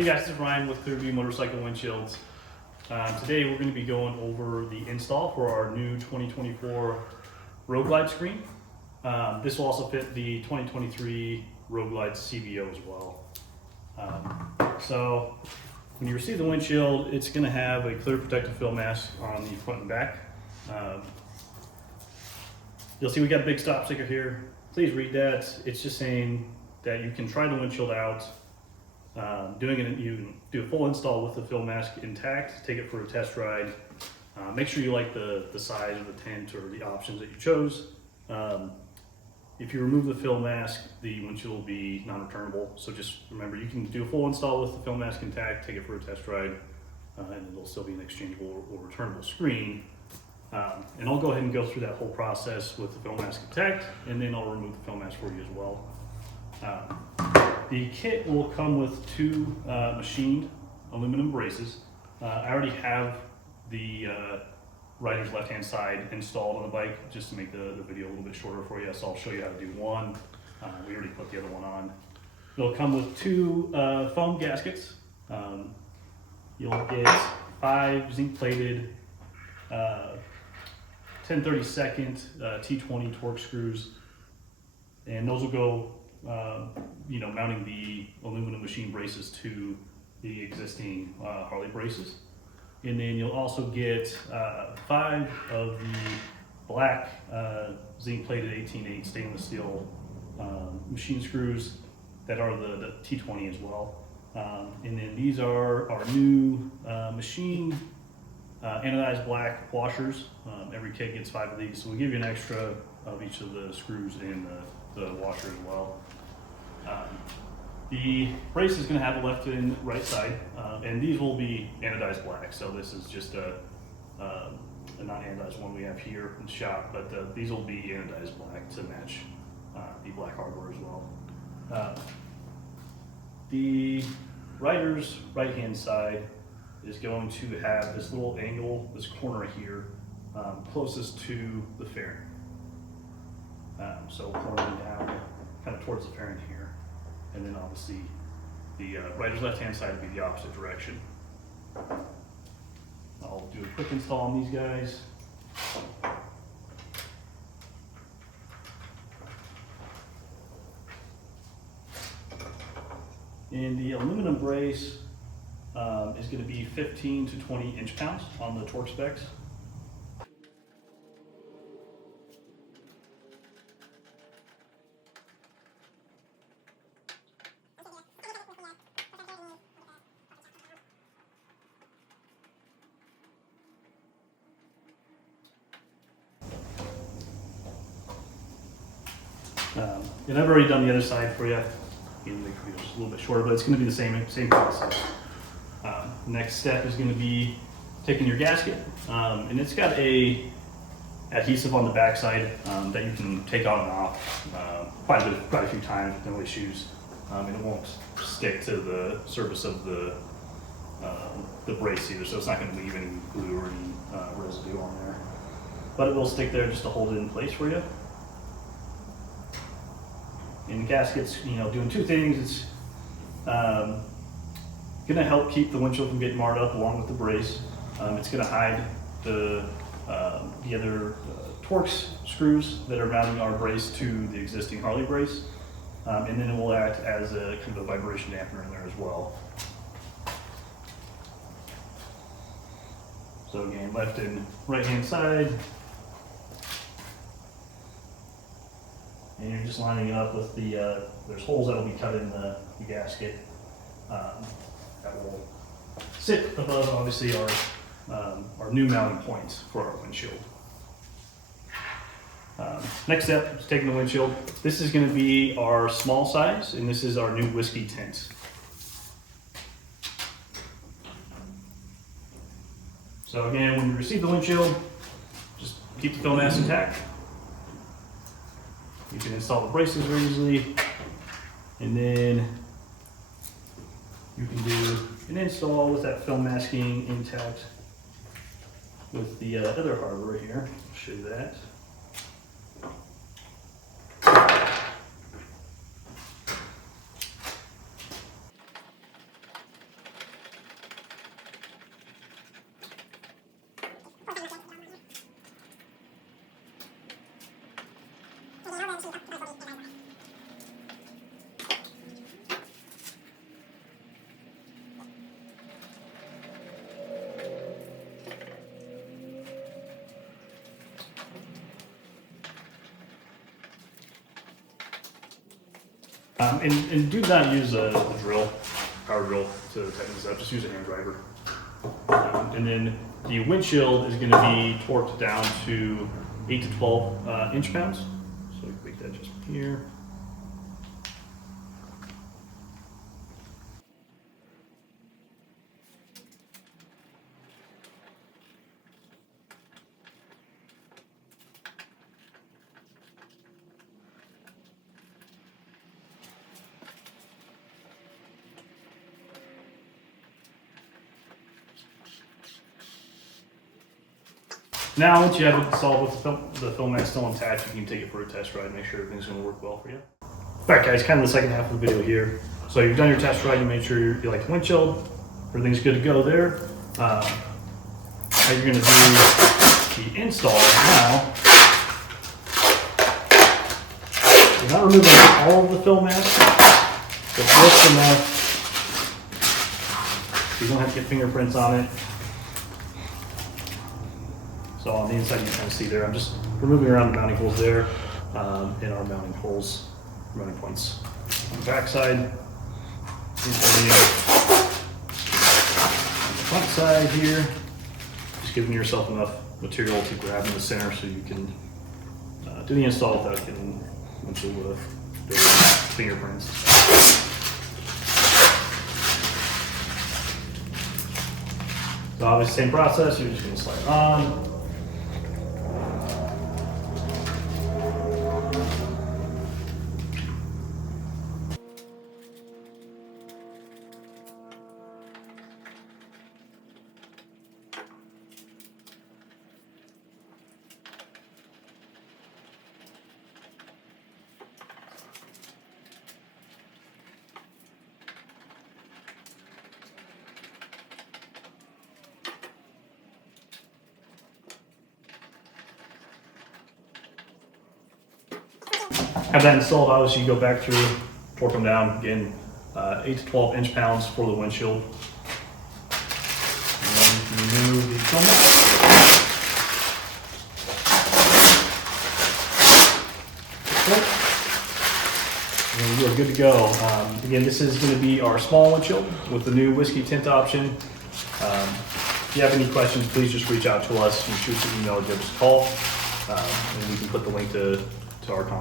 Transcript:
Hey guys, this is Ryan with Clearview Motorcycle Windshields. Today we're going to be going over the install for our new 2024 Road Glide screen. This will also fit the 2023 Road Glide CVO as well. So when you receive the windshield, it's going to have a clear protective film mask on the front and back. You'll see we got a big stop sticker here. Please read that. It's just saying that you can try the windshield out. You do a full install with the film mask intact, take it for a test ride. Make sure you like the size of the tent or the options that you chose. If you remove the film mask, the windshield will be non-returnable. So just remember, you can do a full install with the film mask intact, take it for a test ride, and it'll still be an exchangeable or returnable screen. And I'll go ahead and go through that whole process with the film mask intact, and then I'll remove the film mask for you as well. The kit will come with two machined aluminum braces. I already have the rider's left-hand side installed on the bike just to make the video a little bit shorter for you, so I'll show you how to do one. We already put the other one on. It'll come with two foam gaskets. You'll get 5 zinc-plated 10/32 T20 Torx screws, and those will go mounting the aluminum machine braces to the existing Harley braces. And then you'll also get 5 of the black zinc-plated 18/8 stainless steel machine screws that are the T20 as well. And then these are our new machine anodized black washers. Every kit gets 5 of these, so we'll give you an extra of each of the screws in the washer as well. The brace is going to have a left and right side, and these will be anodized black. So this is just a non-anodized one we have here in the shop, but these will be anodized black to match the black hardware as well. The rider's right-hand side is going to have this little angle, this corner here, closest to the fairing. So pointing down kind of towards the fairing here. And then obviously the rider's left-hand side will be the opposite direction. I'll do a quick install on these guys. And the aluminum brace is going to be 15 to 20 inch-pounds on the torque specs. And I've already done the other side for you. Again, the video's just a little bit shorter, but it's going to be the same process. Next step is going to be taking your gasket, and it's got a adhesive on the backside that you can take on and off quite a few times with no issues, and it won't stick to the surface of the brace either, so it's not going to leave any glue or any residue on there. But it will stick there just to hold it in place for you. And the gasket's, doing two things. It's gonna help keep the windshield from getting marred up along with the brace. It's gonna hide the other Torx screws that are mounting our brace to the existing Harley brace. And then it will act as a kind of a vibration dampener in there as well. So again, left and right hand side. And you're just lining it up with there's holes that will be cut in the gasket that will sit above, obviously, our new mounting points for our windshield. Next step is taking the windshield. This is going to be our small size, and this is our new whiskey tint. So again, when you receive the windshield, just keep the film mask intact. You can install the braces very easily, and then you can do an install with that film masking intact with the other hardware here. I'll show you that. And do not use a drill, power drill to tighten this up, just use a hand driver. And then the windshield is going to be torqued down to 8 to 12 inch-pounds. So we can make that just here. Now, once you have it installed with the film mask still intact, you can take it for a test ride, make sure everything's going to work well for you. Alright guys, kind of the second half of the video here. So you've done your test ride, you made sure you like the windshield, everything's good to go there. Now you're going to do the install. Now, you're not removing all of the film mask, but just enough so you don't have to get fingerprints on it. So on the inside you can kind of see there, I'm just removing around the mounting holes there, and our mounting holes, mounting points. On the back side, on the front side here, just giving yourself enough material to grab in the center so you can do the install without getting into the fingerprints. So obviously same process, you're just going to slide it on. Have that installed, obviously you go back through, torque them down, again, 8 to 12 inch-pounds for the windshield. And then you can remove the film mask. And you are good to go. Again, this is going to be our small windshield with the new whiskey tint option. If you have any questions, please just reach out to us. You can shoot us an email or give us a call, and we can put the link to our contact